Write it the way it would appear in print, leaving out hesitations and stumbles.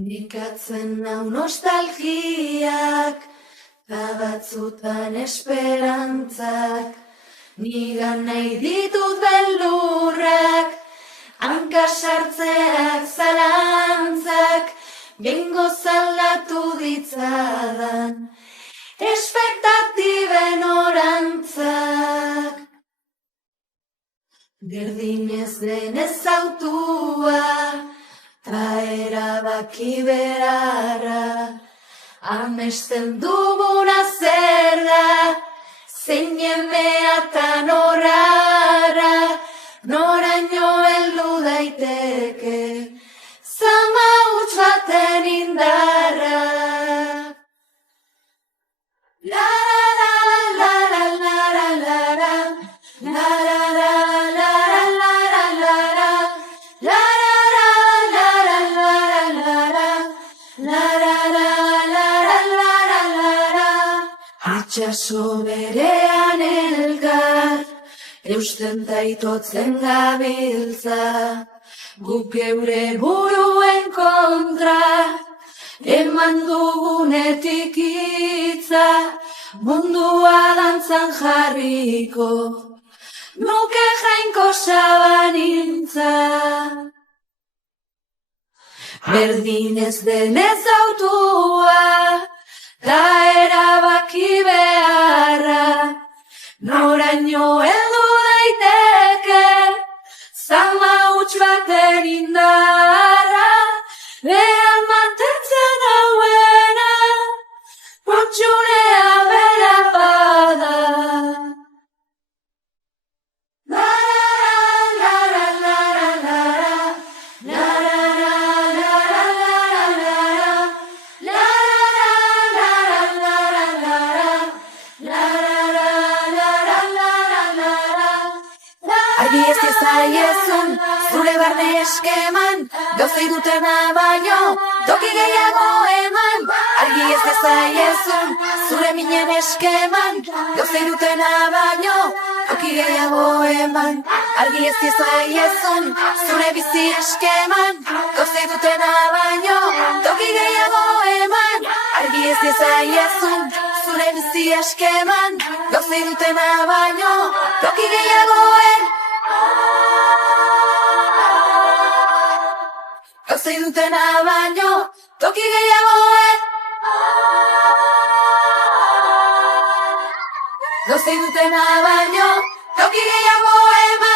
Nikatzen nau nostalgiak, ta batzutan esperantzak, nigan nahi ditut beldurrak, hanka sartzeak zalantzak, bengoz aldatu ditzadan, espektatiben orantzak. Berdinez denez autua, ta erabaki beharra, amesten duguna zer da, zein emea eta norara, noraino heldu daiteke, zama huts baten indarra. La la la la la la la la la la la itxaso berean elgar, eusten taitotzen gabiltza, guk geure buruen kontra, eman dugunetik hitza, mundua dantzan jarriko, nuke jainko sabanintza. Berdinez denez autua, ta erabaki beharra, noraino heldu daiteke, zama huts baten indarra, behar mantentzen hauena, hutsunea bera bada. Argi ez diezaiezun, zure barne eskeman, gauzei dutena baino, toki gehiago eman. Argi ez diezaiezun, zure minen eskeman, gauzei dutena baino, toki gehiago eman. Argi ez diezaiezun, zure bizi eskeman, gauzei dutena baino, toki gehiago eman. Argi ez diezaiezun, zure bizi eskeman, gauzei dutena baino, toki gehiago eman. Gauzei dutena baino, toki gehiagoen. Gauzei dutena baino, toki gehiagoen.